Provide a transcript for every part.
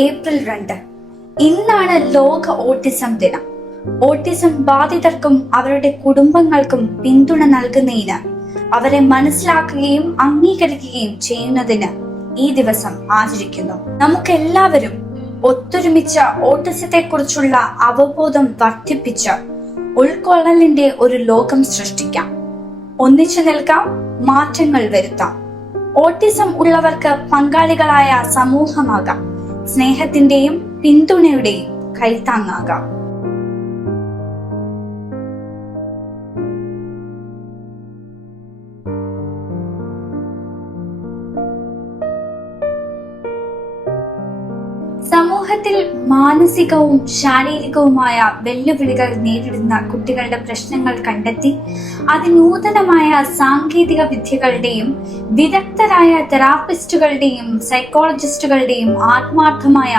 April 2 ഇന്നാണ് ലോക autism ദിനം. ഓട്ടിസം ബാധിതർക്കും അവരുടെ കുടുംബങ്ങൾക്കും പിന്തുണ നൽകുന്നതിന്, അവരെ മനസ്സിലാക്കുകയും അംഗീകരിക്കുകയും ചെയ്യുന്നതിന് ഈ ദിവസം ആചരിക്കുന്നു. നമുക്കെല്ലാവരും ഒത്തൊരുമിച്ച് ഓട്ടിസത്തെ കുറിച്ചുള്ള അവബോധം വർദ്ധിപ്പിച്ച് ഉൾക്കൊള്ളലിന്റെ ഒരു ലോകം സൃഷ്ടിക്കാം. ഒന്നിച്ചു നിൽക്കാം, മാറ്റങ്ങൾ വരുത്താം. ഓട്ടിസം ഉള്ളവർക്ക് പങ്കാളികളായ സമൂഹമാകാം, സ്നേഹത്തിന്റെയും പിന്തുണയുടെയും കൈത്താങ്ങാകാം. സമൂഹത്തിൽ മാനസികവും ശാരീരികവുമായ വെല്ലുവിളികൾ നേരിടുന്ന കുട്ടികളുടെ പ്രശ്നങ്ങൾ കണ്ടെത്തി അതിനൂതനമായ സാങ്കേതിക വിദ്യകളുടെയും വിദഗ്ധരായ തെറാപ്പിസ്റ്റുകളുടെയും സൈക്കോളജിസ്റ്റുകളുടെയും ആത്മാർത്ഥമായ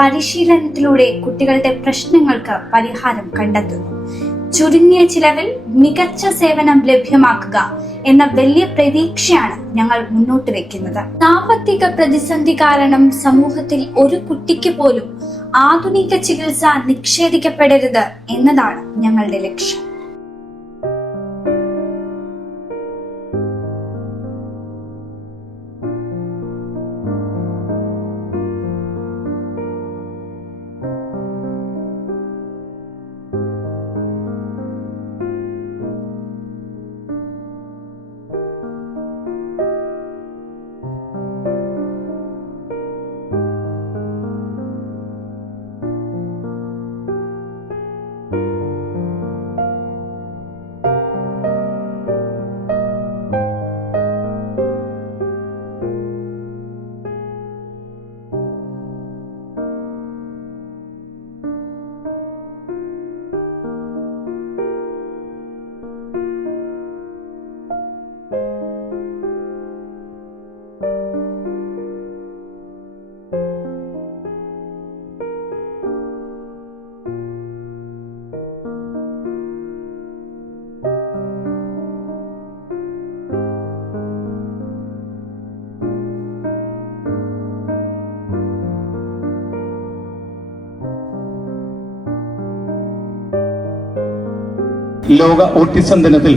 പരിശീലനത്തിലൂടെ കുട്ടികളുടെ പ്രശ്നങ്ങൾക്ക് പരിഹാരം കണ്ടെത്തുന്നു. ചുരുങ്ങിയ ചിലവിൽ മികച്ച സേവനം ലഭ്യമാക്കുക എന്ന വലിയ പ്രതീക്ഷയാണ് ഞങ്ങൾ മുന്നോട്ട് വെക്കുന്നത്. സാമ്പത്തിക പ്രതിസന്ധി കാരണം സമൂഹത്തിൽ ഒരു കുട്ടിക്ക് പോലും ആധുനിക ചികിത്സ നിഷേധിക്കപ്പെടരുത് എന്നതാണ് ഞങ്ങളുടെ ലക്ഷ്യം. ലോക ഓട്ടിസം ദിനത്തിൽ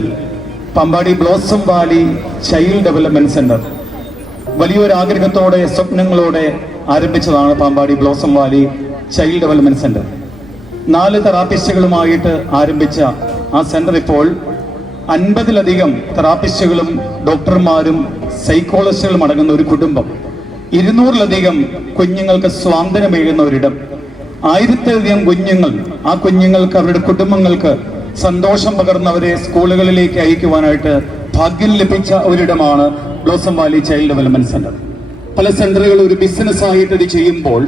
Pampady blossom valley child development centre വലിയൊരു ആഗ്രഹത്തോടെ, സ്വപ്നങ്ങളോടെ ആരംഭിച്ചതാണ് Pampady blossom valley child development centre. 4 തെറാപ്പിസ്റ്റുകളുമായിട്ട് ആരംഭിച്ച ആ സെന്റർ ഇപ്പോൾ 50-ലധികം തെറാപ്പിസ്റ്റുകളും ഡോക്ടർമാരും സൈക്കോളജിസ്റ്റുകളും അടങ്ങുന്ന ഒരു കുടുംബം, 200-ലധികം കുഞ്ഞുങ്ങൾക്ക് സ്വാതന്ത്ര്യമേകുന്ന ഒരിടം, 1000-ലധികം കുഞ്ഞുങ്ങൾ, ആ കുഞ്ഞുങ്ങൾക്ക് അവരുടെ കുടുംബങ്ങൾക്ക് സന്തോഷം പകർന്നവരെ സ്കൂളുകളിലേക്ക് അയക്കുവാനായിട്ട് ഭാഗ്യം ലഭിച്ച ഒരിടമാണ് blossom valley child development centre. പല സെന്ററുകൾ ഒരു ബിസിനസ് ആയിട്ട് ഇത് ചെയ്യുമ്പോൾ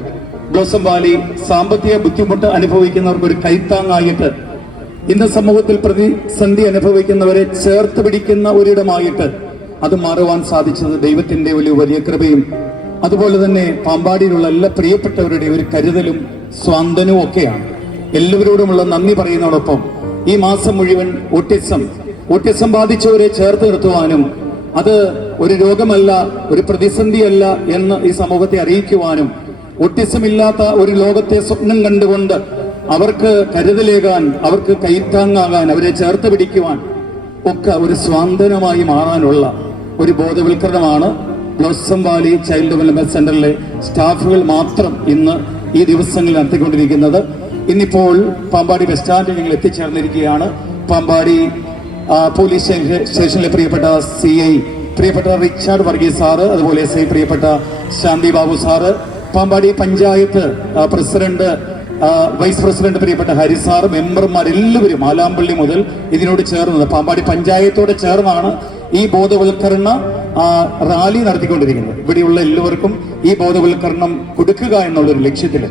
ബ്ലോസം വാലി സാമ്പത്തിക ബുദ്ധിമുട്ട് അനുഭവിക്കുന്നവർക്ക് ഒരു കൈത്താങ്ങായിട്ട്, ഇന്ന് സമൂഹത്തിൽ പ്രതിസന്ധി അനുഭവിക്കുന്നവരെ ചേർത്ത് പിടിക്കുന്ന ഒരിടമായിട്ട് അത് മാറുവാൻ സാധിച്ചത് ദൈവത്തിന്റെ വലിയ കൃപയും അതുപോലെ തന്നെ പാമ്പാടിയിലുള്ള എല്ലാ പ്രിയപ്പെട്ടവരുടെ ഒരു കരുതലും സ്വാന്തനവും ഒക്കെയാണ്. എല്ലാവരോടുമുള്ള നന്ദി പറയുന്നതോടൊപ്പം ഈ മാസം മുഴുവൻ ഓട്ടിസം ബാധിച്ചവരെ ചേർത്ത് നിർത്തുവാനും അത് ഒരു രോഗമല്ല, ഒരു പ്രതിസന്ധിയല്ല എന്ന് ഈ സമൂഹത്തെ അറിയിക്കുവാനും, ഓട്ടിസം ഇല്ലാത്ത ഒരു ലോകത്തെ സ്വപ്നം കണ്ടുകൊണ്ട് അവർക്ക് കരുതലേകാൻ, അവർക്ക് കൈത്താങ്ങാകാൻ, അവരെ ചേർത്ത് പിടിക്കുവാൻ ഒക്കെ ഒരു സ്വാന്തനമായി മാറാനുള്ള ഒരു ബോധവൽക്കരണമാണ് ബ്ലോസം വാലി ചൈൽഡ് ഡെവലപ്മെന്റ് സെന്ററിലെ സ്റ്റാഫുകൾ മാത്രം ഇന്ന് ഈ ദിവസങ്ങളിൽ നടത്തിക്കൊണ്ടിരിക്കുന്നത്. ഇന്നിപ്പോൾ പാമ്പാടി ബസ് സ്റ്റാൻഡിൽ ഞങ്ങൾ എത്തിച്ചേർന്നിരിക്കുകയാണ്. പാമ്പാടി പോലീസ് സ്റ്റേഷനിലെ പ്രിയപ്പെട്ട CI പ്രിയപ്പെട്ട റിച്ചാർഡ് വർഗീസ് സാറ്, അതുപോലെ SI പ്രിയപ്പെട്ട Shanthi Babu sir, Pampady panchayat president, vice president പ്രിയപ്പെട്ട ഹരിസാർ, മെമ്പർമാരെല്ലാവരും ആലാമ്പള്ളി മുതൽ ഇതിനോട് ചേർന്നത്, പാമ്പാടി പഞ്ചായത്തോട് ചേർന്നാണ് ഈ ബോധവൽക്കരണ റാലി നടത്തിക്കൊണ്ടിരിക്കുന്നത്. ഇവിടെയുള്ള എല്ലാവർക്കും ഈ ബോധവൽക്കരണം കൊടുക്കുക എന്നുള്ളൊരു ലക്ഷ്യത്തിൽ